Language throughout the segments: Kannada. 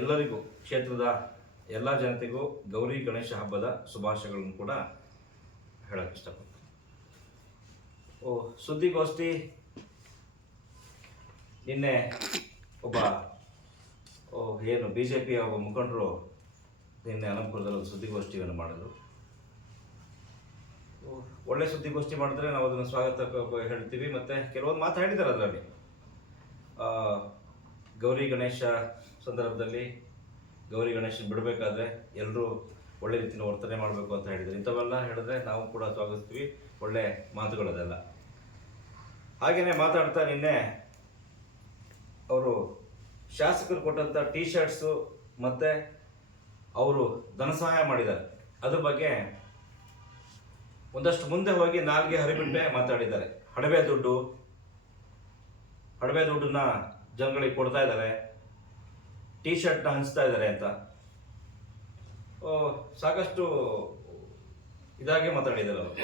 ಎಲ್ಲರಿಗೂ, ಕ್ಷೇತ್ರದ ಎಲ್ಲ ಜನತೆಗೂ ಗೌರಿ ಗಣೇಶ ಹಬ್ಬದ ಶುಭಾಶಯಗಳನ್ನು ಕೂಡ ಹೇಳಕ್ಕೆ ಇಷ್ಟಪಡ್ತೀನಿ. ಓ, ಸುದ್ದಿಗೋಷ್ಠಿ ನಿನ್ನೆ ಒಬ್ಬ, ಓ, ಏನು ಬಿ ಜೆ ಪಿಯ ಒಬ್ಬ ಮುಖಂಡರು ನಿನ್ನೆ ಅನಂತಪುರದಲ್ಲಿ ಒಂದು ಸುದ್ದಿಗೋಷ್ಠಿಯನ್ನು ಮಾಡಿದರು. ಒಳ್ಳೆ ಸುದ್ದಿಗೋಷ್ಠಿ ಮಾಡಿದ್ರೆ ನಾವು ಅದನ್ನು ಸ್ವಾಗತ ಹೇಳ್ತೀವಿ, ಮತ್ತೆ ಕೆಲವೊಂದು ಮಾತು ಹೇಳಿದ್ದಾರೆ ಅದರಲ್ಲಿ. ಗೌರಿ ಗಣೇಶ ಸಂದರ್ಭದಲ್ಲಿ ಗೌರಿ ಗಣೇಶನ ಬಿಡಬೇಕಾದ್ರೆ ಎಲ್ಲರೂ ಒಳ್ಳೆ ರೀತಿಯಲ್ಲಿ ವರ್ತನೆ ಮಾಡಬೇಕು ಅಂತ ಹೇಳಿದ್ರು. ಇಂಥವೆಲ್ಲ ಹೇಳಿದ್ರೆ ನಾವು ಕೂಡ ಸ್ವಾಗತಿಸ್ತೀವಿ. ಒಳ್ಳೆ ಮಾತುಗಳದೆಲ್ಲ. ಹಾಗೆಯೇ ಮಾತಾಡ್ತಾ ನಿನ್ನೆ ಅವರು ಶಾಸಕರು ಕೊಟ್ಟಂಥ ಟೀ ಶರ್ಟ್ಸು ಮತ್ತು ಅವರು ಧನ ಸಹಾಯ ಮಾಡಿದ್ದಾರೆ. ಅದ್ರ ಬಗ್ಗೆ ಒಂದಷ್ಟು ಮುಂದೆ ಹೋಗಿ ನಾಲ್ಗೆ ಹರಿಬಿಟ್ಟೆ ಮಾತಾಡಿದ್ದಾರೆ. ಹಡವೆ ದುಡ್ಡು ಹಡವೆ ದುಡ್ಡನ್ನ ಜನಗಳಿಗೆ ಕೊಡ್ತಾ ಇದ್ದಾರೆ. ಟೀ ಶರ್ಟ್ನ ಹಂಚ್ತಾ ಇದ್ದಾರೆ ಅಂತ. ಓ, ಸಾಕಷ್ಟು ಇದಾಗೆ ಮಾತಾಡಿದ್ದಾರೆ ಅವರು.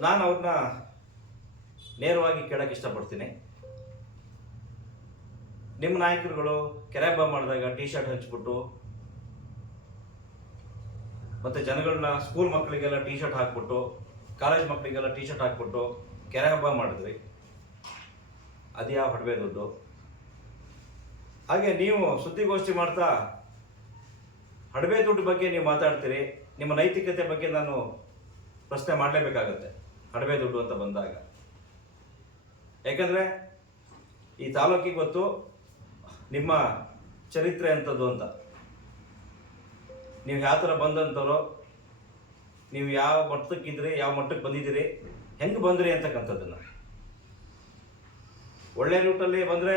ನಾನು ಅವ್ರನ್ನ ನೇರವಾಗಿ ಕೇಳಕ್ಕೆ ಇಷ್ಟಪಡ್ತೀನಿ. ನಿಮ್ಮ ನಾಯಕರುಗಳು ಕೆರೆ ಹಬ್ಬ ಮಾಡಿದಾಗ ಟೀ ಶರ್ಟ್ ಹಂಚ್ಬಿಟ್ಟು ಮತ್ತೆ ಜನಗಳನ್ನ ಸ್ಕೂಲ್ ಮಕ್ಕಳಿಗೆಲ್ಲ ಟೀ ಶರ್ಟ್ ಹಾಕ್ಬಿಟ್ಟು ಕಾಲೇಜ್ ಮಕ್ಕಳಿಗೆಲ್ಲ ಟೀ ಶರ್ಟ್ ಹಾಕ್ಬಿಟ್ಟು ಕೆರೆ ಹಬ್ಬ ಮಾಡಿದ್ರಿ. ಅದ್ಯಾವ ಹೊಡ್ಬೇ ದುಡ್ಡು? ಹಾಗೆ ನೀವು ಸುದ್ದಿಗೋಷ್ಠಿ ಮಾಡ್ತಾ ಅಡವೆ ದುಡ್ಡು ಬಗ್ಗೆ ನೀವು ಮಾತಾಡ್ತೀರಿ, ನಿಮ್ಮ ನೈತಿಕತೆ ಬಗ್ಗೆ ನಾನು ಪ್ರಶ್ನೆ ಮಾಡಲೇಬೇಕಾಗತ್ತೆ ಅಡವೆ ದುಡ್ಡು ಅಂತ ಬಂದಾಗ. ಯಾಕಂದರೆ ಈ ತಾಲೂಕಿಗೆ ಗೊತ್ತು, ನಿಮ್ಮ ಚರಿತ್ರೆ ಅಂಥದ್ದು ಅಂತ. ನೀವು ಯಾವ ಥರ ಬಂದಂಥವ್ರು, ನೀವು ಯಾವ ಮಟ್ಟಕ್ಕಿದ್ರಿ ಯಾವ ಮಟ್ಟಕ್ಕೆ ಬಂದಿದ್ದೀರಿ, ಹೆಂಗೆ ಬಂದ್ರಿ ಅಂತಕ್ಕಂಥದ್ದನ್ನು. ಒಳ್ಳೆ ರೂಟಲ್ಲಿ ಬಂದರೆ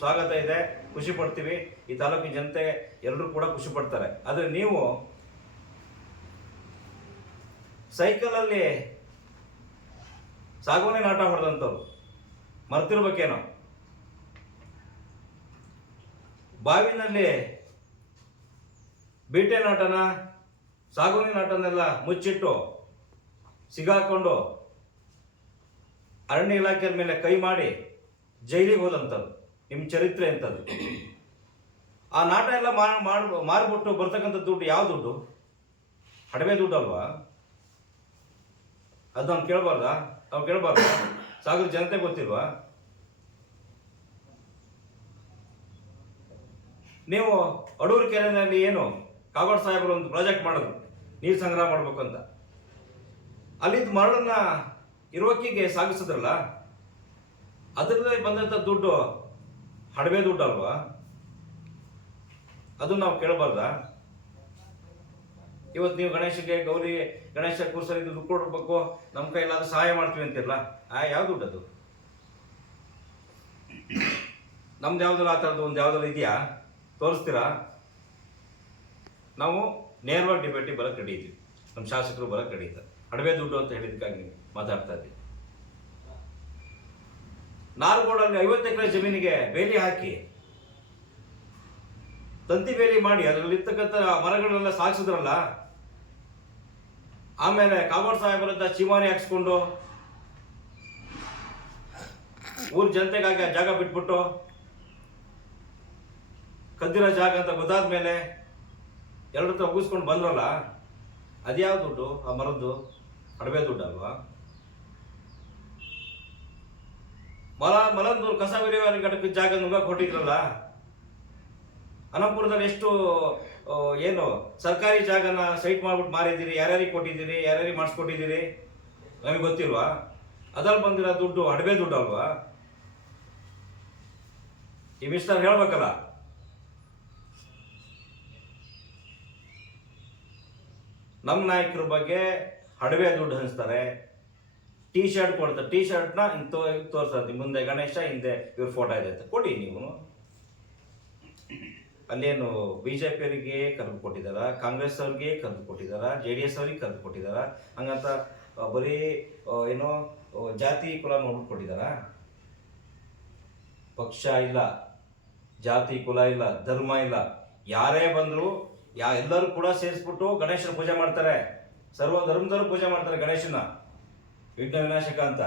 ಸ್ವಾಗತ ಇದೆ. ಖುಷಿ ಪಡ್ತೀವಿ. ಈ ತಾಲೂಕಿನ ಜನತೆ ಎಲ್ಲರೂ ಕೂಡ ಖುಷಿ ಪಡ್ತಾರೆ. ಆದರೆ ನೀವು ಸೈಕಲಲ್ಲಿ ಸಾಗುವನೆ ನಾಟ ಹೊಡೆದಂಥವ್ರು, ಮರ್ತಿರ್ಬೇಕೇನೋ? ಬಾವಿನಲ್ಲಿ ಬೀಟೆ ನಾಟನ ಸಾಗುವನಿ ನಾಟನೆಲ್ಲ ಮುಚ್ಚಿಟ್ಟು ಸಿಗಾಕೊಂಡು ಅರಣ್ಯ ಇಲಾಖೆಯ ಮೇಲೆ ಕೈ ಮಾಡಿ ಜೈಲಿಗೆ ಹೋದಂಥದ್ದು ನಿಮ್ಮ ಚರಿತ್ರೆ ಅಂಥದ್ದು ಆ ನಾಟ ಎಲ್ಲ ಮಾರ್ ಮಾರ್ಬಿಟ್ಟು ಬರ್ತಕ್ಕಂಥ ದುಡ್ಡು ಯಾವ ದುಡ್ಡು? ಹಡವೆ ದುಡ್ಡು ಅಲ್ವಾ? ಅದು ಅವ್ನು ಕೇಳಬಾರ್ದಾ? ನಾವು ಕೇಳಬಾರ್ದ? ಸಾಗರ ಜನತೆ ಗೊತ್ತಿಲ್ವಾ? ನೀವು ಅಡೂರು ಕೆರೆಯಲ್ಲಿ ಏನು ಕಾಗೋಡ್ ಸಾಹೇಬರು ಒಂದು ಪ್ರಾಜೆಕ್ಟ್ ಮಾಡೋದು ನೀರು ಸಂಗ್ರಹ ಮಾಡ್ಬೇಕು ಅಂತ. ಅಲ್ಲಿದ್ದ ಮರಳನ್ನ ಇರೋಕಿಗೆ ಸಾಗಿಸಿದ್ರಲ್ಲ, ಅದರಲ್ಲೇ ಬಂದಂಥ ದುಡ್ಡು ಹಡವೆ ದುಡ್ಡು ಅಲ್ವಾ? ಅದು ನಾವು ಕೇಳಬಾರ್ದ? ಇವತ್ತು ನೀವು ಗಣೇಶಗೆ ಗೌರಿ, ಗಣೇಶ ಕೂರ್ಸಲ್ಲಿ ದುಡ್ಡು ಕೊಡ್ಬೇಕು, ನಮ್ಮ ಕೈಲಾದ ಸಹಾಯ ಮಾಡ್ತೀವಿ ಅಂತಿರಲ್ಲ, ಆ ಯಾವ ದುಡ್ಡು ಅದು? ನಮ್ದು ಯಾವ್ದಾರು ಆ ಥರದ್ದು, ಒಂದು ಯಾವ್ದಾರು ಇದೆಯಾ? ತೋರಿಸ್ತೀರಾ? ನಾವು ನೇರವಾಗಿ ಡಿಬೇಟಿಗೆ ಬರೋಕ್ಕೆ ರೆಡಿ ನಮ್ಮ ಶಾಸಕರು ರೆಡಿ ಇದ್ದಾರೆ. ಅಡವೆ ದುಡ್ಡು ಅಂತ ಹೇಳಿದ್ದಕ್ಕಾಗಿ ಮಾತಾಡ್ತಾ ಇದ್ದೀವಿ. ನಾರ್ಗೋಡಲ್ಲಿ ಐವತ್ತು ಎಕರೆ ಜಮೀನಿಗೆ ಬೇಲಿ ಹಾಕಿ ತಂತಿ ಬೇಲಿ ಮಾಡಿ ಅದರಲ್ಲಿ ಇರ್ತಕ್ಕಂಥ ಮರಗಳನ್ನೆಲ್ಲ ಸಾಗಿಸಿದ್ರಲ್ಲ ಆಮೇಲೆ ಕಾಮರ್ ಸಾಹೇಬರದ್ದ ಚಿಮಾರಿ ಹಾಕ್ಸ್ಕೊಂಡು ಊರ್ ಜನತೆಗಾಗಿ ಆ ಜಾಗ ಬಿಟ್ಬಿಟ್ಟು ಕದ್ದಿರೋ ಜಾಗ ಅಂತ ಗೊತ್ತಾದ ಮೇಲೆ ಎರಡು ಹತ್ರ ಮುಗಿಸ್ಕೊಂಡು ಬಂದ್ರಲ್ಲ, ಅದ್ಯಾವ ದುಡ್ಡು? ಆ ಮರದ್ದು ಅಡವೆ ದುಡ್ಡು ಅಲ್ವಾ ಮಲ ಮಲಂದೂರು ಕಸ ವಿಲೇವಾರಿ ಘಟಕ ಜಾಗ ನುಗ್ಗಕ್ಕೆ ಕೊಟ್ಟಿದ್ರಲ್ಲ? ಅನಂತಪುರದಲ್ಲಿ ಎಷ್ಟು ಏನು ಸರ್ಕಾರಿ ಜಾಗನ ಸೈಟ್ ಮಾಡ್ಬಿಟ್ಟು ಮಾರಿದ್ದೀರಿ, ಯಾರ್ಯಾರಿಗೆ ಕೊಟ್ಟಿದ್ದೀರಿ, ಯಾರ್ಯಾರಿಗೆ ಮಾಡಿಸ್ಕೊಟ್ಟಿದ್ದೀರಿ? ನಮಗೆ ಗೊತ್ತಿಲ್ವಾ? ಅದ್ರಲ್ಲಿ ಬಂದಿರೋ ದುಡ್ಡು ಅಡವೆ ದುಡ್ಡು ಅಲ್ವಾ? ಈ ಮಿಸ್ಟರ್ ಹೇಳ್ಬೇಕಲ್ಲ? ನಮ್ಮ ನಾಯಕರ ಬಗ್ಗೆ ಅಡವೆ ದುಡ್ಡು ಹಂಚ್ತಾರೆ. ಟೀ ಶರ್ಟ್ ಕೊಡ್ತಾರೆ. ಟೀ ಶರ್ಟ್ನ ತೋ ತೋರಿಸ್ತಾರೆ ಮುಂದೆ ಗಣೇಶ, ಹಿಂದೆ ಇವ್ರ ಫೋಟೋ ಇದೆ ಅಂತ. ಕೊಡಿ ನೀವು. ಅಲ್ಲೇನು ಬಿ ಜೆ ಪಿಯವರಿಗೆ ಕರೆದು ಕೊಟ್ಟಿದ್ದಾರ? ಕಾಂಗ್ರೆಸ್ ಅವ್ರಿಗೆ ಕರೆದು ಕೊಟ್ಟಿದ್ದಾರ? ಜೆ ಡಿ ಎಸ್ ಅವ್ರಿಗೆ ಕರೆದು ಕೊಟ್ಟಿದ್ದಾರ? ಹಂಗಂತ ಬರೀ ಏನೋ ಜಾತಿ ಕುಲ ನೋಡ್ಬಿಟ್ಟು ಕೊಟ್ಟಿದ್ದಾರ? ಪಕ್ಷ ಇಲ್ಲ. ಜಾತಿ ಕುಲ ಇಲ್ಲ. ಧರ್ಮ ಇಲ್ಲ. ಯಾರೇ ಬಂದರೂ, ಯಾ, ಎಲ್ಲರೂ ಕೂಡ ಸೇರಿಸ್ಬಿಟ್ಟು ಗಣೇಶನ ಪೂಜೆ ಮಾಡ್ತಾರೆ. ಸರ್ವ ಧರ್ಮದವ್ರು ಪೂಜೆ ಮಾಡ್ತಾರೆ ಗಣೇಶನ. ವಿಘ್ನ ವಿನಾಶಕ ಅಂತ.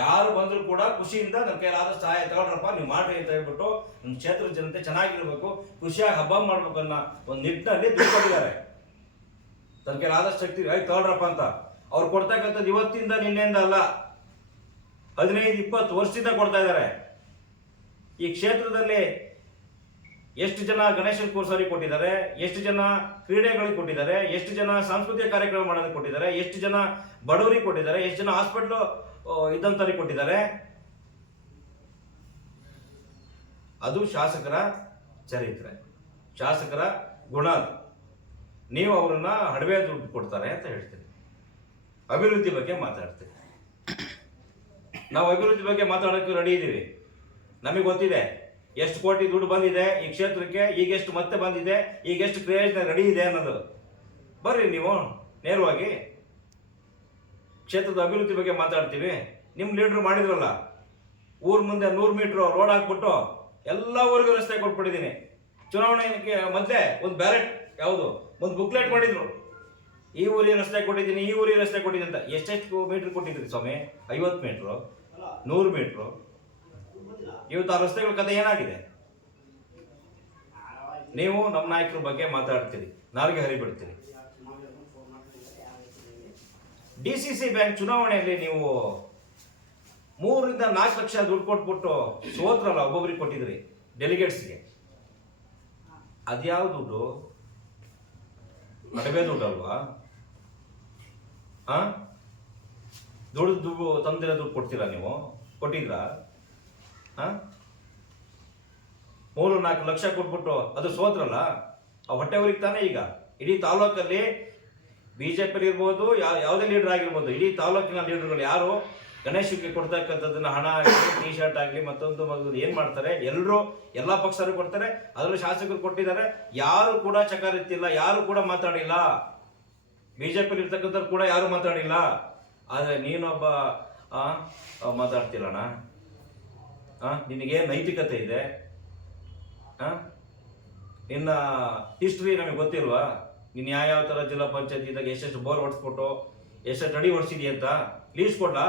ಯಾರು ಬಂದರೂ ಕೂಡ ಖುಷಿಯಿಂದ ನನ್ನ ಕೈಲಾದ ಸಹಾಯ ತಗೊಳ್ರಪ್ಪ, ನೀವು ಮಾಡ್ರಿ ಅಂತ ಹೇಳ್ಬಿಟ್ಟು ನಮ್ಮ ಕ್ಷೇತ್ರದ ಜನತೆ ಚೆನ್ನಾಗಿರ್ಬೇಕು, ಖುಷಿಯಾಗಿ ಹಬ್ಬ ಮಾಡ್ಬೇಕು ಅನ್ನೋ ಒಂದು ನಿಟ್ಟಿನಲ್ಲಿ ತಿಳ್ಕೊಂಡಿದ್ದಾರೆ. ತನ್ನ ಕೈಲಾದಷ್ಟು ಶಕ್ತಿ ಆಯ್ತು ತಗೊಳ್ರಪ್ಪ ಅಂತ. ಅವ್ರು ಕೊಡ್ತಕ್ಕಂಥದ್ದು ಇವತ್ತಿಂದ, ನಿನ್ನೆಯಿಂದ ಅಲ್ಲ. ಹದಿನೈದು, ಇಪ್ಪತ್ತು ವರ್ಷದಿಂದ ಕೊಡ್ತಾ ಇದ್ದಾರೆ. ಈ ಕ್ಷೇತ್ರದಲ್ಲಿ ಎಷ್ಟು ಜನ ಗಣೇಶನ್ ಕೋರ್ಸರಿ ಕೊಟ್ಟಿದ್ದಾರೆ, ಎಷ್ಟು ಜನ ಕ್ರೀಡೆಗಳಿಗೆ ಕೊಟ್ಟಿದ್ದಾರೆ, ಎಷ್ಟು ಜನ ಸಾಂಸ್ಕೃತಿಕ ಕಾರ್ಯಕ್ರಮ ಮಾಡೋದಕ್ಕೆ ಕೊಟ್ಟಿದ್ದಾರೆ, ಎಷ್ಟು ಜನ ಬಡವರಿಗೆ ಕೊಟ್ಟಿದ್ದಾರೆ, ಎಷ್ಟು ಜನ ಹಾಸ್ಪಿಟ್ಲು ಇದ್ದಂಥವ್ರಿಗೆ ಕೊಟ್ಟಿದ್ದಾರೆ. ಅದು ಶಾಸಕರ ಚರಿತ್ರೆ, ಶಾಸಕರ ಗುಣ ಅದು. ನೀವು ಅವರನ್ನ ಹಡವೆ ದುಡ್ಡು ಕೊಡ್ತಾರೆ ಅಂತ ಹೇಳ್ತೀನಿ. ಅಭಿವೃದ್ಧಿ ಬಗ್ಗೆ ಮಾತಾಡ್ತೀನಿ. ನಾವು ಅಭಿವೃದ್ಧಿ ಬಗ್ಗೆ ಮಾತಾಡೋಕ್ಕೆ ರೆಡಿ ಇದ್ದೀವಿ ನಮಗೆ ಗೊತ್ತಿದೆ. ಎಷ್ಟು ಕೋಟಿ ದುಡ್ಡು ಬಂದಿದೆ, ಈ ಕ್ಷೇತ್ರಕ್ಕೆ ಈಗ ಎಷ್ಟು ಮತ್ತೆ ಬಂದಿದೆ ಈಗ ಎಷ್ಟು ಪ್ರಯೋಜನ ರೆಡಿ ಇದೆ ಅನ್ನೋದು. ಬರ್ರಿ ನೀವು, ನೇರವಾಗಿ. ಕ್ಷೇತ್ರದ ಅಭಿವೃದ್ಧಿ ಬಗ್ಗೆ ಮಾತಾಡ್ತೀವಿ. ನಿಮ್ಮ ಲೀಡ್ರು ಮಾಡಿದ್ರಲ್ಲ, ಊರ ಮುಂದೆ ನೂರು ಮೀಟ್ರ್ ರೋಡ್ ಹಾಕ್ಬಿಟ್ಟು ಎಲ್ಲ ಊರಿಗೂ ರಸ್ತೆ ಕೊಟ್ಬಿಟ್ಟಿದ್ದೀನಿ. ಚುನಾವಣೆಗೆ ಮತ್ತೆ ಒಂದು ಬ್ಯಾಲೆಟ್ ಯಾವುದು? ಒಂದು ಬುಕ್ಲೆಟ್ ಮಾಡಿದ್ರು. ಈ ಊರಿಗೆ ರಸ್ತೆ ಕೊಟ್ಟಿದ್ದೀನಿ, ಈ ಊರಿಗೆ ರಸ್ತೆ ಕೊಟ್ಟಿದ್ದೀನಿ ಅಂತ. ಎಷ್ಟೆಷ್ಟು ಮೀಟ್ರ್ ಕೊಟ್ಟಿದ್ರಿ ಸ್ವಾಮಿ? ಐವತ್ತು ಮೀಟ್ರು, ನೂರು ಮೀಟ್ರು. ಇವತ್ತು ಆ ರಸ್ತೆಗಳ ಕಥೆ ಏನಾಗಿದೆ? ನೀವು ನಮ್ಮ ನಾಯಕರ ಬಗ್ಗೆ ಮಾತಾಡ್ತೀರಿ, ನಾಲ್ಗೆ ಹರಿಬಿಡ್ತೀರಿ. ಡಿ ಸಿ ಸಿ ಬ್ಯಾಂಕ್ ಚುನಾವಣೆಯಲ್ಲಿ ನೀವು ಮೂರರಿಂದ ನಾಲ್ಕು ಲಕ್ಷ ದುಡ್ಡು ಕೊಟ್ಬಿಟ್ಟು ಸೋತ್ರಲ್ಲ, ಒಬ್ಬೊಬ್ರಿಗೆ ಕೊಟ್ಟಿದ್ರಿ ಡೆಲಿಗೇಟ್ಸ್ಗೆ ಅದ್ಯಾವ ದುಡ್ಡು? ಕಡಿಮೆ ದುಡ್ಡು ಅಲ್ವಾ? ಹಾಂ ದುಡ್ಡು ದುಡ್ಡು ತಂದಿರೋ ದುಡ್ಡು ಕೊಡ್ತೀರಾ ನೀವು? ಕೊಟ್ಟಿದ್ರಾ? ಮೂರು ನಾಲ್ಕು ಲಕ್ಷ ಕೊಟ್ಬಿಟ್ಟು ಅದು ಸೋದ್ರಲ್ಲ? ಆ ಹೊಟ್ಟೆವ್ರಿಗೆ ತಾನೇ ಈಗ? ಇಡೀ ತಾಲೂಕಲ್ಲಿ ಬಿ ಜೆ ಪಿ ಇರ್ಬೋದು ಯಾವ ಯಾವುದೇ ಲೀಡರ್ ಆಗಿರ್ಬೋದು, ಇಡೀ ತಾಲೂಕಿನ ಲೀಡರ್ಗಳು ಯಾರು? ಗಣೇಶಕ್ಕೆ ಕೊಡ್ತಕ್ಕಂಥದ್ದನ್ನ ಹಣ ಆಗಲಿ ಟಿ ಶರ್ಟ್ ಆಗಲಿ, ಮತ್ತೊಂದು ಮತ್ತೊಂದು ಏನು ಮಾಡ್ತಾರೆ? ಎಲ್ಲರೂ ಎಲ್ಲ ಪಕ್ಷರು ಕೊಡ್ತಾರೆ, ಅದರಲ್ಲೂ ಶಾಸಕರು ಕೊಟ್ಟಿದ್ದಾರೆ. ಯಾರು ಕೂಡ ಚಕಾರಿತ್ತಿಲ್ಲ, ಯಾರು ಕೂಡ ಮಾತಾಡಿಲ್ಲ. ಬಿ ಜೆ ಪಿಲಿ ಇರ್ತಕ್ಕಂಥವ್ರು ಕೂಡ ಯಾರು ಮಾತಾಡಿಲ್ಲ. ಆದರೆ ನೀನೊಬ್ಬ ಮಾತಾಡ್ತಿಲ್ಲಣ್ಣ ನಿನಗೆ ನೈತಿಕತೆ ಇದೆ. ಇನ್ನು ಹಿಸ್ಟ್ರಿ ನಮಗೆ ಗೊತ್ತಿಲ್ವಾ? ನೀನು ಯಾವ ಥರ ಜಿಲ್ಲಾ ಪಂಚಾಯತ್ ಇದ್ದಾಗ ಎಷ್ಟೆಷ್ಟು ಬೋರ್ ಹೊಡ್ಸ್ಬಿಟ್ಟು, ಎಷ್ಟೆಷ್ಟು ಅಡಿ ಹೊಡ್ಸಿದಿ ಅಂತ? ಲೀಸ್ ಕೊಡ್ಲಾ?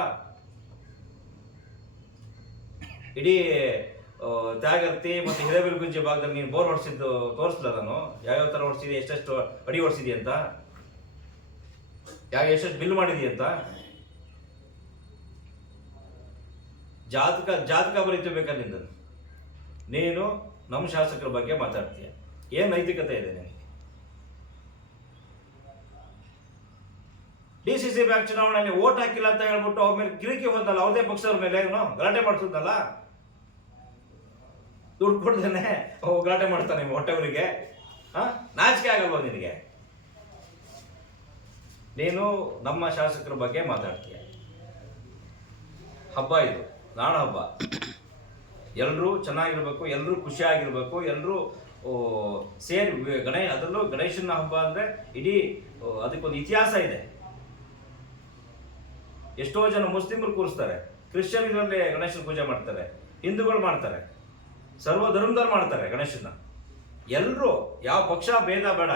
ಇಡೀ ತ್ಯಾಗರ್ತಿ ಮತ್ತು ಹಿರೇಬೆಲಗುಂಜಿ ಭಾಗದಲ್ಲಿ ನೀನು ಬೋರ್ ಹೊಡ್ಸಿದ್ದು ತೋರಿಸ್ಲ ನಾನು? ಯಾವ್ಯಾವ ಥರ ಹೊಡ್ಸಿದಿ ಎಷ್ಟೆಷ್ಟು ಅಡಿ ಹೊಡ್ಸಿದಿ ಅಂತ? ಯಾವ, ಎಷ್ಟೆಷ್ಟು ಬಿಲ್ ಮಾಡಿದಿ ಅಂತ? ಜಾತಕ ಜಾತಕ ಬರೀತಿರ್ಬೇಕಾದ್ರೆ ನಿಂದು ನೀನು ನಮ್ಮ ಶಾಸಕರ ಬಗ್ಗೆ ಮಾತಾಡ್ತೀಯ. ಏನು ನೈತಿಕತೆ ಇದೆ ನಿನಗೆ? ಡಿ ಸಿ ಸಿ ಬ್ಯಾಂಕ್ ಚುನಾವಣೆಯಲ್ಲಿ ಓಟ್ ಹಾಕಿಲ್ಲ ಅಂತ ಹೇಳ್ಬಿಟ್ಟು ಅವ್ರ ಮೇಲೆ ಕಿರಿಕಿ ಬಂದಲ್ಲ ಅವ್ರದೇ ಪಕ್ಷದವ್ರ ಮೇಲೆ ಏನೋ ಗಲಾಟೆ ಮಾಡ್ತಿದ್ದಲ್ಲ? ದುಡ್ಡು ಕೊಡ್ದೇನೆ ಗಲಾಟೆ ಮಾಡ್ತಾನೆ ಹೊಟ್ಟೆವರಿಗೆ. ಹಾಂ? ನಾಚಿಕೆ ಆಗಲ್ವಾ ನಿನಗೆ? ನೀನು ನಮ್ಮ ಶಾಸಕರ ಬಗ್ಗೆ ಮಾತಾಡ್ತೀಯ. ಹಬ್ಬ ಇದು. ನಾಡ ಹಬ್ಬ ಎಲ್ಲರೂ ಚೆನ್ನಾಗಿರ್ಬೇಕು ಎಲ್ಲರೂ ಖುಷಿಯಾಗಿರ್ಬೇಕು ಎಲ್ಲರೂ ಸೇರಿ, ಗಣೇ, ಅದರಲ್ಲೂ ಗಣೇಶನ ಹಬ್ಬ ಅಂದ್ರೆ ಇಡೀ ಅದಕ್ಕೊಂದು ಇತಿಹಾಸ ಇದೆ. ಎಷ್ಟೋ ಜನ ಮುಸ್ಲಿಮರು ಕೂರಿಸ್ತಾರೆ. ಕ್ರಿಶ್ಚಿಯನ್ ಇದರಲ್ಲಿ ಗಣೇಶನ ಪೂಜೆ ಮಾಡ್ತಾರೆ. ಹಿಂದೂಗಳು ಮಾಡ್ತಾರೆ. ಸರ್ವ ಧರ್ಮದವ್ರು ಮಾಡ್ತಾರೆ ಗಣೇಶನ ಎಲ್ಲರೂ ಯಾವ ಪಕ್ಷ ಭೇದ ಬೇಡ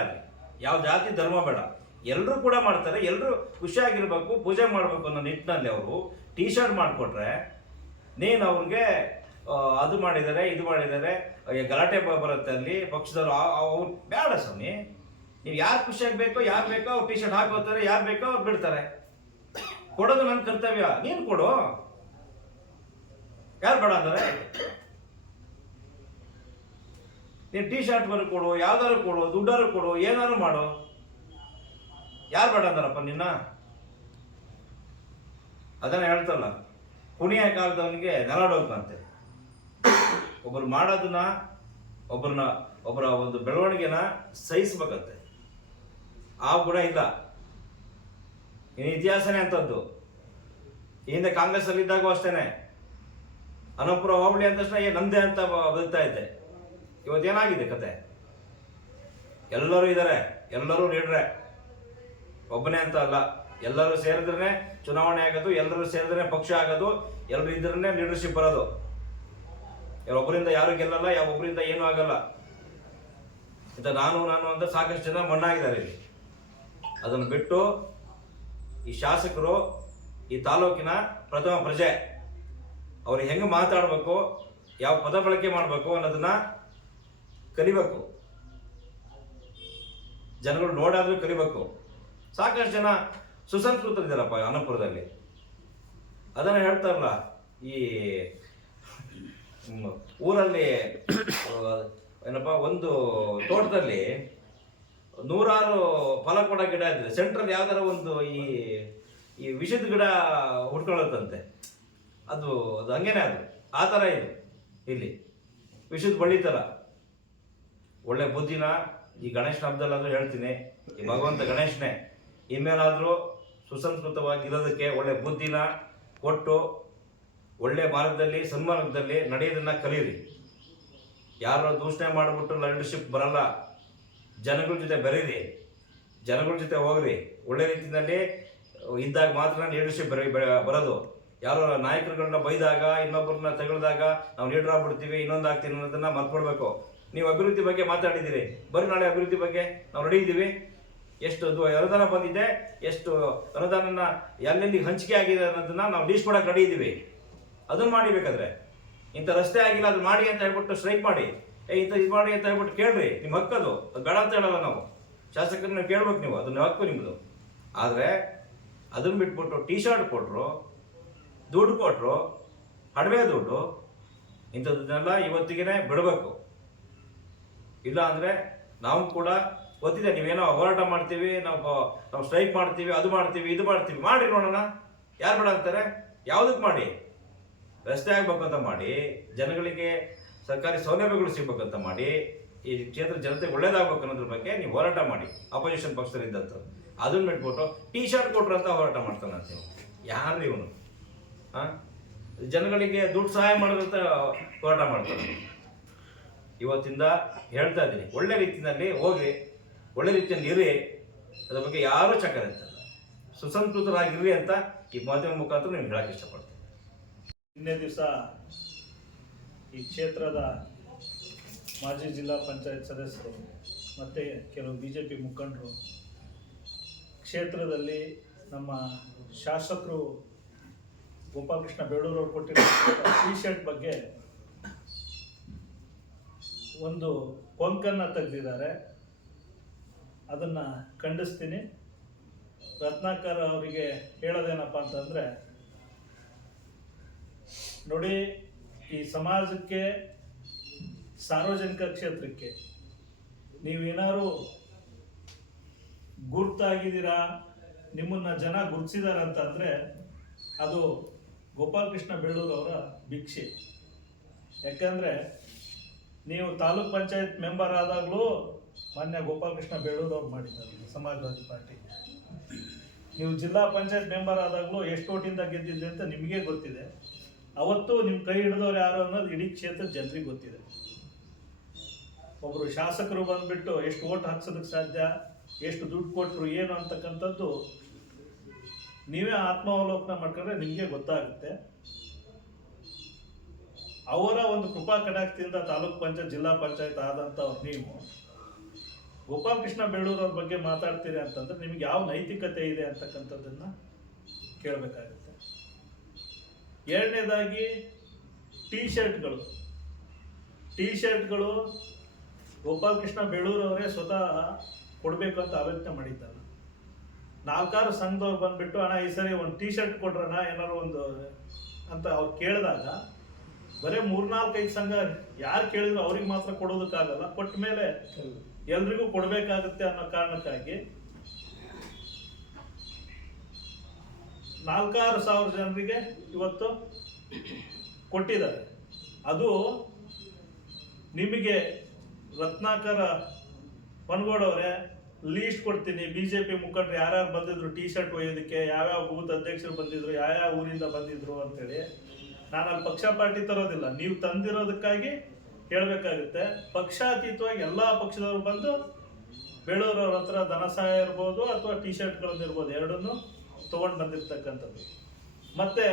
ಯಾವ ಜಾತಿ ಧರ್ಮ ಬೇಡ. ಎಲ್ಲರೂ ಕೂಡ ಮಾಡ್ತಾರೆ. ಎಲ್ಲರೂ ಖುಷಿಯಾಗಿರ್ಬೇಕು, ಪೂಜೆ ಮಾಡಬೇಕು ಅನ್ನೋ ನಿಟ್ಟಿನಲ್ಲಿ ಅವರು ಟೀ ಶರ್ಟ್ ಮಾಡಿಕೊಟ್ರೆ ನೀನು ಅವ್ರಿಗೆ ಅದು ಮಾಡಿದ್ದಾರೆ ಇದು ಮಾಡಿದ್ದಾರೆ ಗಲಾಟೆ ಬರುತ್ತೆ ಅಲ್ಲಿ, ಪಕ್ಷದವರು ಅವ್ರು ಬೇಡ ಸ್ವಾಮಿ. ನೀವು ಯಾರು ಖುಷಿಯಾಗಿ ಬೇಕೋ ಯಾರು ಬೇಕೋ, ಅವ್ರು ಟಿ ಶರ್ಟ್ ಹಾಕೋತಾರೆ, ಯಾರು ಬೇಕೋ, ಅವ್ರು ಬಿಡ್ತಾರೆ. ಕೊಡೋದು ನನ್ನ ಕರ್ತವ್ಯ, ನೀನು ಕೊಡು. ಯಾರು ಬೇಡ ಅಂದರೆ? ನೀನು ಟಿ ಶರ್ಟ್ ಬರೋ ಕೊಡು, ಯಾವ್ದಾದ್ರು ಕೊಡು ದುಡ್ಡಾರು ಕೊಡು, ಏನಾದ್ರು ಮಾಡು. ಯಾರು ಬೇಡ ಅಂದಾರಪ್ಪ ನಿನ್ನ? ಅದನ್ನು ಹೇಳ್ತಲ್ಲ ಕುಣಿಯ ಕಾಲದವನಿಗೆ ನೆಲಡೋಕಂತೆ ಒಬ್ಬರು ಮಾಡೋದನ್ನ, ಒಬ್ಬರನ್ನ, ಒಬ್ಬರ ಒಂದು ಬೆಳವಣಿಗೆನ ಸಹಿಸ್ಬೇಕಂತೆ. ಆ ಗುಣ ಇಲ್ಲ. ಇನ್ನು ಇತಿಹಾಸನೇ ಅಂತದ್ದು ಹಿಂದೆ ಕಾಂಗ್ರೆಸ್ ಅಲ್ಲಿ ಇದ್ದಾಗೂ ಅಷ್ಟೇನೆ. ಅನಂಪುರ ಹೋಬಳಿ ಅಂದ ತಕ್ಷಣ, ಏ, ನಂದೇ ಅಂತ ಬದುಕ್ತಾ ಇದ್ದೆ. ಇವತ್ತೇನಾಗಿದೆ ಕತೆ? ಎಲ್ಲರೂ ಇದ್ದಾರೆ ಎಲ್ಲರೂ ನೀಡ್ರೆ ಒಬ್ಬನೇ ಅಂತ ಅಲ್ಲ. ಎಲ್ಲರೂ ಸೇರಿದ್ರೆ ಚುನಾವಣೆ ಆಗೋದು, ಎಲ್ಲರೂ ಸೇರಿದ್ರೆ ಪಕ್ಷ ಆಗೋದು, ಎಲ್ಲರೂ ಇದ್ರೆ ಲೀಡರ್ಶಿಪ್ ಬರೋದು. ಒಬ್ಬರಿಂದ ಯಾರು ಗೆಲ್ಲಲ್ಲ ಯಾವ ಒಬ್ಬರಿಂದ ಏನೂ ಆಗಲ್ಲ. ಇಂಥ ನಾನು ನಾನು ಅಂತ ಸಾಕಷ್ಟು ಜನ ಮಣ್ಣಾಗಿದ್ದಾರೆ ಇಲ್ಲಿ. ಅದನ್ನು ಬಿಟ್ಟು ಈ ಶಾಸಕರು, ಈ ತಾಲೂಕಿನ ಪ್ರಥಮ ಪ್ರಜೆ, ಅವ್ರು ಹೆಂಗೆ ಮಾತಾಡಬೇಕು, ಯಾವ ಪದ ಬಳಕೆ ಮಾಡಬೇಕು ಅನ್ನೋದನ್ನ ಕಲಿಬೇಕು. ಜನಗಳು ನೋಡಾದ್ರೂ ಕಲಿಬೇಕು. ಸಾಕಷ್ಟು ಜನ ಸುಸಂಸ್ಕೃತರಿದ್ದಾರಪ್ಪ ಅನ್ನಪುರದಲ್ಲಿ. ಅದನ್ನ ಹೇಳ್ತಾರಲ್ಲ, ಈ ಊರಲ್ಲಿ ಏನಪ್ಪ, ಒಂದು ತೋಟದಲ್ಲಿ ನೂರಾರು ಫಲ ಕೊಡೋ ಗಿಡ ಇದ್ರೆ ಸೆಂಟ್ರಲ್ ಯಾವ್ದಾರ ಒಂದು ಈ ಈ ವಿಷದ ಗಿಡ ಹುಟ್ಕೊಳ್ಳುತ್ತಂತೆ ಅದು ಅದು ಹಂಗೇನೆ ಅದು. ಆ ಥರ ಇದು ಇಲ್ಲಿ. ವಿಷದ ಬಳ್ಳಿ ಥರ ಒಳ್ಳೆ ಬುದ್ಧಿನ, ಈ ಗಣೇಶನ ಹಬ್ಬದಲ್ಲಾದ್ರೂ ಹೇಳ್ತೀನಿ. ಈ ಭಗವಂತ ಗಣೇಶನೇ. ಇನ್ಮೇಲಾದ್ರೂ ಸುಸಂಸ್ಕೃತವಾಗಿ ಇರೋದಕ್ಕೆ ಒಳ್ಳೆ ಬುದ್ಧಿನ ಕೊಟ್ಟು ಒಳ್ಳೆ ಮಾರ್ಗದಲ್ಲಿ ಸನ್ಮಾರ್ಗದಲ್ಲಿ ನಡೆಯೋದನ್ನ ಕಲೀರಿ ಯಾರೋ ದೂಷಣೆ ಮಾಡಿಬಿಟ್ಟು ಲೀಡರ್ಶಿಪ್ ಬರಲ್ಲ, ಜನಗಳ ಜೊತೆ ಬೆರೀರಿ, ಜನಗಳ ಜೊತೆ ಹೋಗ್ರಿ. ಒಳ್ಳೆ ರೀತಿಯಲ್ಲಿ ಇದ್ದಾಗ ಮಾತ್ರ ಲೀಡರ್ಶಿಪ್ ಬರ ಬರೋದು. ಯಾರೋ ನಾಯಕರುಗಳನ್ನ ಬೈದಾಗ, ಇನ್ನೊಬ್ಬರನ್ನ ತಗೊಳ್ದಾಗ ನಾವು ಲೀಡರ್ ಆಗ್ಬಿಡ್ತೀವಿ, ಇನ್ನೊಂದು ಆಗ್ತೀವಿ ಅನ್ನೋದನ್ನ ಮರ್ಕೊಡ್ಬೇಕು ನೀವು ಅಭಿವೃದ್ಧಿ ಬಗ್ಗೆ ಮಾತಾಡಿದ್ದೀರಿ. ಬರೀ ನಾಳೆ ಅಭಿವೃದ್ಧಿ ಬಗ್ಗೆ. ನಾವು ರೆಡಿ ಇದ್ದೀವಿ ಎಷ್ಟು ಅನುದಾನ ಬಂದಿದೆ, ಎಷ್ಟು ಅನುದಾನನ ಎಲ್ಲೆಲ್ಲಿ ಹಂಚಿಕೆ ಆಗಿದೆ ಅನ್ನೋದನ್ನ ನಾವು ಲೀಸ್ಟ್ ಮಾಡಕ್ಕೆ ರೆಡಿ ಇದ್ದೀವಿ. ಅದನ್ನ ಮಾಡಿಬೇಕಾದ್ರೆ ಇಂಥ ರಸ್ತೆ ಆಗಿಲ್ಲ, ಅದು ಮಾಡಿ ಅಂತ ಹೇಳ್ಬಿಟ್ಟು ಸ್ಟ್ರೈಕ್ ಮಾಡಿ. ಏ, ಇಂಥ ಇದು ಮಾಡಿ ಅಂತ ಹೇಳ್ಬಿಟ್ಟು ಕೇಳ್ರಿ ನಿಮ್ಮ ಹಕ್ಕದು ಅದು. ಬೇಡ ಅಂತ ಹೇಳಲ್ಲ ನಾವು. ಶಾಸಕರನ್ನ ಕೇಳ್ಬೇಕು ನೀವು, ಅದನ್ನ ಹಕ್ಕು ನಿಮ್ಮದು ಆದರೆ ಅದನ್ನ ಬಿಟ್ಬಿಟ್ಟು ಟೀ ಶರ್ಟ್ ಕೊಟ್ಟರು ದುಡ್ಡು ಕೊಟ್ಟರು ಕಡಿಮೆ ದುಡ್ಡು, ಇಂಥದ್ದನ್ನೆಲ್ಲ ಇವತ್ತಿಗೆ ಬಿಡಬೇಕು. ಇಲ್ಲ ಅಂದರೆ ನಾವು ಕೂಡ ಗೊತ್ತಿದೆ, ನೀವೇನೋ ಹೋರಾಟ ಮಾಡ್ತೀವಿ, ನಾವು ನಾವು ಸ್ಟ್ರೈಕ್ ಮಾಡ್ತೀವಿ, ಅದು ಮಾಡ್ತೀವಿ, ಇದು ಮಾಡ್ತೀವಿ. ಮಾಡಿ ನೋಡೋಣ. ಯಾರು ಬೇಡ ಅಂತಾರೆ? ಯಾವುದಕ್ಕೆ ಮಾಡಿ? ರಸ್ತೆ ಆಗ್ಬೇಕಂತ ಮಾಡಿ, ಜನಗಳಿಗೆ ಸರ್ಕಾರಿ ಸೌಲಭ್ಯಗಳು ಸಿಗ್ಬೇಕಂತ ಮಾಡಿ, ಈ ಕ್ಷೇತ್ರ ಜನತೆ ಒಳ್ಳೇದಾಗಬೇಕು ಅನ್ನೋದ್ರ ಬಗ್ಗೆ ನೀವು ಹೋರಾಟ ಮಾಡಿ. ಅಪೋಸಿಷನ್ ಪಕ್ಷದಲ್ಲಿದ್ದಂಥ ಅದನ್ನು ಬಿಟ್ಬಿಟ್ಟು ಟೀ ಶರ್ಟ್ ಕೊಟ್ರು ಅಂತ ಹೋರಾಟ ಮಾಡ್ತಾನಂತೆ ಯಾರು ಇವನು? ಹಾಂ ಜನಗಳಿಗೆ ದುಡ್ಡು ಸಹಾಯ ಮಾಡೋದಂತ ಹೋರಾಟ ಮಾಡ್ತಾನೆ. ಇವತ್ತಿಂದ ಹೇಳ್ತಾ ಇದ್ದೀನಿ. ಒಳ್ಳೆ ರೀತಿಯಲ್ಲಿ ಹೋಗಿ ಒಳ್ಳೆ ರೀತಿಯಲ್ಲಿ ಇರಿ ಅದ್ರ ಬಗ್ಗೆ ಯಾರೂ ಚಕರ ಇರ್ತಾರೆ ಸುಸಂಸ್ಕೃತರಾಗಿರ್ರಿ ಅಂತ ಈ ಮಾಧ್ಯಮ ಮುಖಾಂತರ ನೀವು ಹೇಳಕ್ಕೆ ಇಷ್ಟಪಡ್ತೀನಿ. ನಿನ್ನೆ ದಿವಸ ಈ ಕ್ಷೇತ್ರದ ಮಾಜಿ ಜಿಲ್ಲಾ ಪಂಚಾಯತ್ ಸದಸ್ಯರು ಮತ್ತು ಕೆಲವು ಬಿ ಜೆ ಪಿ ಮುಖಂಡರು ಕ್ಷೇತ್ರದಲ್ಲಿ ನಮ್ಮ ಶಾಸಕರು ಗೋಪಾಲಕೃಷ್ಣ ಅವರು ಕೊಟ್ಟಿರೋ ಟಿ ಶರ್ಟ್ ಬಗ್ಗೆ ಒಂದು ಕೊಂಕನ್ನು ತೆಗೆದಿದ್ದಾರೆ. ಅದನ್ನು ಖಂಡಿಸ್ತೀನಿ. ರತ್ನಾಕರ್ ಅವರಿಗೆ ಹೇಳೋದೇನಪ್ಪ ಅಂತಂದರೆ, ನೋಡಿ, ಈ ಸಮಾಜಕ್ಕೆ, ಸಾರ್ವಜನಿಕ ಕ್ಷೇತ್ರಕ್ಕೆ ನೀವೇನಾದ್ರು ಗುರ್ತಾಗಿದ್ದೀರಾ, ನಿಮ್ಮನ್ನ ಜನ ಗುರುತಿಸಿದ್ದಾರೆ ಅಂತಂದರೆ ಅದು ಗೋಪಾಲಕೃಷ್ಣ ಅವರ ಭಿಕ್ಷೆ. ಯಾಕಂದ್ರೆ, ನೀವು ತಾಲೂಕ್ ಪಂಚಾಯತ್ ಮೆಂಬರ್ ಆದಾಗಲೂ ಮಾನ್ಯ ಗೋಪಾಲಕೃಷ್ಣ ಬೇಳೂರು ಅವ್ರು ಮಾಡಿದ್ದಾರೆ, ಸಮಾಜವಾದಿ ಪಾರ್ಟಿ. ನೀವು ಜಿಲ್ಲಾ ಪಂಚಾಯತ್ ಮೆಂಬರ್ ಆದಾಗಲೂ ಎಷ್ಟು ಓಟಿಂದ ಗೆದ್ದಿದ್ದೆ ಅಂತ ನಿಮಗೆ ಗೊತ್ತಿದೆ. ಅವತ್ತು ನಿಮ್ಮ ಕೈ ಹಿಡಿದವ್ರು ಯಾರು ಅನ್ನೋದು ಇಡೀ ಕ್ಷೇತ್ರದ ಜನರಿಗೆ ಗೊತ್ತಿದೆ. ಒಬ್ಬರು ಶಾಸಕರು ಬಂದ್ಬಿಟ್ಟು ಎಷ್ಟು ಓಟ್ ಹಾಕ್ಸೋದಕ್ಕೆ ಸಾಧ್ಯ, ಎಷ್ಟು ದುಡ್ಡು ಕೊಟ್ಟರು ಏನು ಅಂತಕ್ಕಂಥದ್ದು ನೀವೇ ಆತ್ಮಾವಲೋಕನ ಮಾಡ್ಕೊಂಡ್ರೆ ನಿಮಗೆ ಗೊತ್ತಾಗುತ್ತೆ. ಅವರ ಒಂದು ಕೃಪಾ ಕಟಾಕ್ಷದಿಂದ ತಾಲೂಕ್ ಪಂಚಾಯತ್, ಜಿಲ್ಲಾ ಪಂಚಾಯತ್ ಆದಂಥವ್ರು ನೀವು ಗೋಪಾಲಕೃಷ್ಣ ಬೇಳೂರವ್ರ ಬಗ್ಗೆ ಮಾತಾಡ್ತೀರಿ ಅಂತಂದ್ರೆ ನಿಮ್ಗೆ ಯಾವ ನೈತಿಕತೆ ಇದೆ ಅಂತಕ್ಕಂಥದ್ದನ್ನ ಕೇಳಬೇಕಾಗುತ್ತೆ. ಎರಡನೇದಾಗಿ ಟೀ ಶರ್ಟ್ಗಳು ಟೀ ಶರ್ಟ್ಗಳು ಗೋಪಾಲಕೃಷ್ಣ ಬೇಳೂರವರೇ ಸ್ವತಃ ಕೊಡಬೇಕು ಅಂತ ಆಲೋಚನೆ ಮಾಡಿದ್ದಾರೆ ನಾಲ್ಕಾರು ಸಂಘದವ್ರು ಬಂದ್ಬಿಟ್ಟು, ಅಣ್ಣ, ಈ ಸರಿ ಒಂದು ಟೀ ಶರ್ಟ್ ಕೊಡ್ರಣ ಏನಾದ್ರು ಒಂದು ಅಂತ ಅವ್ರು ಕೇಳಿದಾಗ ಬರೀ ಮೂರ್ನಾಲ್ಕೈದು ಸಂಘ ಯಾರು ಕೇಳಿದ್ರು ಅವ್ರಿಗೆ ಮಾತ್ರ ಕೊಡೋದಕ್ಕಾಗಲ್ಲ, ಕೊಟ್ಟ ಮೇಲೆ ಎಲ್ರಿಗೂ ಕೊಡಬೇಕಾಗುತ್ತೆ ಅನ್ನೋ ಕಾರಣಕ್ಕಾಗಿ ನಾಲ್ಕಾರು ಸಾವಿರ ಜನರಿಗೆ ಇವತ್ತು ಕೊಟ್ಟಿದ್ದಾರೆ. ಅದು ನಿಮಗೆ ರತ್ನಾಕರ ಹೊನ್ಗೋಡವ್ರೆ ಲೀಸ್ಟ್ ಕೊಡ್ತೀನಿ. ಬಿ ಜೆ ಪಿ ಮುಖಂಡರು ಯಾರ್ಯಾರು ಬಂದಿದ್ರು ಟಿ ಶರ್ಟ್ ಒಯ್ಯೋದಕ್ಕೆ, ಯಾವ್ಯಾವ ಬೂತ್ ಅಧ್ಯಕ್ಷರು ಬಂದಿದ್ರು, ಯಾವ್ಯಾವ ಊರಿಂದ ಬಂದಿದ್ರು ಅಂತೇಳಿ ನಾನು ಅಲ್ಲಿ ಪಕ್ಷ ಪಾರ್ಟಿ ತರೋದಿಲ್ಲ. ನೀವು ತಂದಿರೋದಕ್ಕಾಗಿ ಹೇಳಬೇಕಾಗುತ್ತೆ ಪಕ್ಷಾತೀತವಾಗಿ ಎಲ್ಲ ಪಕ್ಷದವರು ಬಂದು ಬೇಳೂರವ್ರ ಹತ್ರ ಧನ ಸಹಾಯ ಇರ್ಬೋದು ಅಥವಾ ಟಿ ಶರ್ಟ್ಗಳನ್ನು ಇರ್ಬೋದು, ಎರಡನ್ನೂ ತೊಗೊಂಡು ಬಂದಿರ್ತಕ್ಕಂಥದ್ದು. ಮತ್ತೆ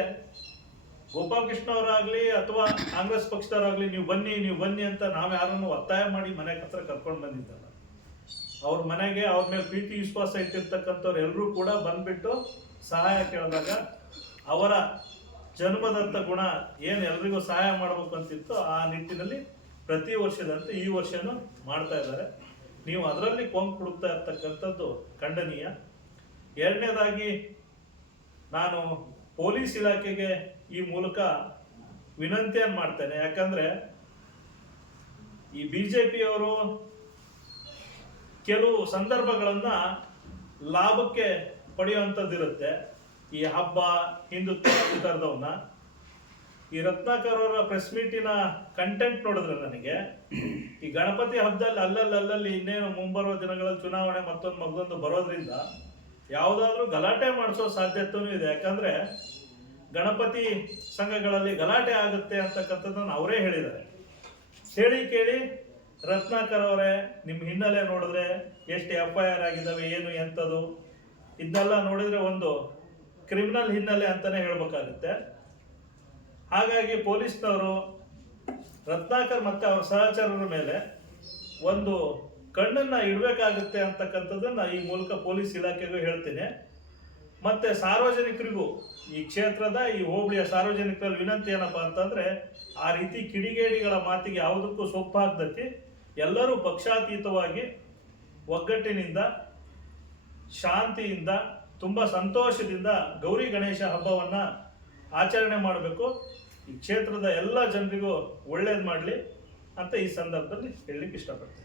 ಗೋಪಾಲಕೃಷ್ಣ ಅವರಾಗ್ಲಿ ಅಥವಾ ಕಾಂಗ್ರೆಸ್ ಪಕ್ಷದವರಾಗ್ಲಿ ನೀವು ಬನ್ನಿ ನೀವು ಬನ್ನಿ ಅಂತ ನಾವು ಯಾರನ್ನು ಒತ್ತಾಯ ಮಾಡಿ ಮನೆ ಹತ್ರ ಕರ್ಕೊಂಡು ಬಂದಿದ್ದಲ್ಲ. ಅವ್ರ ಮನೆಗೆ ಅವ್ರ ಮೇಲೆ ಪ್ರೀತಿ, ವಿಶ್ವಾಸ ಇಟ್ಟಿರ್ತಕ್ಕಂಥವ್ರು ಎಲ್ಲರೂ ಕೂಡ ಬಂದ್ಬಿಟ್ಟು ಸಹಾಯ ಕೇಳಿದಾಗ ಅವರ ಜನ್ಮದಂಥ ಗುಣ ಏನು ಎಲ್ರಿಗೂ ಸಹಾಯ ಮಾಡಬೇಕು ಅಂತಿತ್ತು ಆ ನಿಟ್ಟಿನಲ್ಲಿ ಪ್ರತಿ ವರ್ಷದಂತೆ ಈ ವರ್ಷನೂ ಮಾಡ್ತಾ ಇದ್ದಾರೆ. ನೀವು ಅದರಲ್ಲಿ ಕೊಂಕು ಹುಡುಕ್ತಾ ಇರ್ತಕ್ಕಂಥದ್ದು ಖಂಡನೀಯ. ಎರಡನೇದಾಗಿ ನಾನು ಪೊಲೀಸ್ ಇಲಾಖೆಗೆ ಈ ಮೂಲಕ ವಿನಂತಿಯನ್ನು ಮಾಡ್ತೇನೆ. ಯಾಕಂದ್ರೆ ಈ ಬಿ ಜೆ ಪಿಯವರು ಕೆಲವು ಸಂದರ್ಭಗಳನ್ನ ಲಾಭಕ್ಕೆ ಪಡೆಯುವಂಥದ್ದಿರುತ್ತೆ. ಈ ಹಬ್ಬ, ಹಿಂದುತ್ವ, ಈ ಥರದವನ್ನ ಈ ರತ್ನಾಕರ್ ಅವರ ಪ್ರೆಸ್ ಮೀಟಿನ ಕಂಟೆಂಟ್ ನೋಡಿದ್ರೆ ನನಗೆ? ಈ ಗಣಪತಿ ಹಬ್ಬದಲ್ಲಿ ಅಲ್ಲಲ್ಲಿ ಅಲ್ಲಲ್ಲಿ ಇನ್ನೇನು ಮುಂಬರುವ ದಿನಗಳಲ್ಲಿ ಚುನಾವಣೆ ಮತ್ತೊಂದು ಮಗದೊಂದು ಬರೋದ್ರಿಂದ ಯಾವುದಾದ್ರೂ ಗಲಾಟೆ ಮಾಡಿಸೋ ಸಾಧ್ಯತೆಯೂ ಇದೆ. ಯಾಕಂದ್ರೆ ಗಣಪತಿ ಸಂಘಗಳಲ್ಲಿ ಗಲಾಟೆ ಆಗುತ್ತೆ ಅಂತಕ್ಕಂಥದ್ದನ್ನು ಅವರೇ ಹೇಳಿದ್ದಾರೆ. ಹೇಳಿ ಕೇಳಿ, ರತ್ನಾಕರ್ ಅವರೇ, ನಿಮ್ಮ ಹಿನ್ನೆಲೆ ನೋಡಿದ್ರೆ ಎಷ್ಟು ಎಫ್ ಐ ಆರ್ ಆಗಿದ್ದಾವೆ ಏನು, ಎಂಥದ್ದು, ಇದನ್ನೆಲ್ಲ ನೋಡಿದ್ರೆ ಒಂದು ಕ್ರಿಮಿನಲ್ ಹಿನ್ನೆಲೆ ಅಂತಾನೆ ಹೇಳ್ಬೇಕಾಗುತ್ತೆ. ಹಾಗಾಗಿ ಪೊಲೀಸ್ನವರು ರತ್ನಾಕರ್ ಮತ್ತೆ ಅವರ ಸಹಚರರ ಮೇಲೆ ಒಂದು ಕಣ್ಣನ್ನ ಇಡಬೇಕಾಗುತ್ತೆ ಅಂತಕ್ಕಂಥದ್ದನ್ನ ಈ ಮೂಲಕ ಪೊಲೀಸ್ ಇಲಾಖೆಗೂ ಹೇಳ್ತೀನಿ. ಮತ್ತೆ ಸಾರ್ವಜನಿಕರಿಗೂ ಈ ಕ್ಷೇತ್ರದ, ಈ ಹೋಬಳಿಯ ಸಾರ್ವಜನಿಕರಲ್ಲಿ ವಿನಂತಿ ಏನಪ್ಪಾ ಅಂತಂದ್ರೆ ಆ ರೀತಿ ಕಿಡಿಗೇಡಿಗಳ ಮಾತಿಗೆ ಯಾವುದಕ್ಕೂ ಸೊಪ್ಪಾಗ್ದತಿ ಎಲ್ಲರೂ ಪಕ್ಷಾತೀತವಾಗಿ ಒಗ್ಗಟ್ಟಿನಿಂದ, ಶಾಂತಿಯಿಂದ, ತುಂಬ ಸಂತೋಷದಿಂದ ಗೌರಿ ಗಣೇಶ ಹಬ್ಬವನ್ನ ಆಚರಣೆ ಮಾಡಬೇಕು. ಈ ಕ್ಷೇತ್ರದ ಎಲ್ಲ ಜನರಿಗೂ ಒಳ್ಳೇದು ಮಾಡಲಿ ಅಂತ ಈ ಸಂದರ್ಭದಲ್ಲಿ ಹೇಳಲಿಕ್ಕೆ ಇಷ್ಟಪಡ್ತೀನಿ.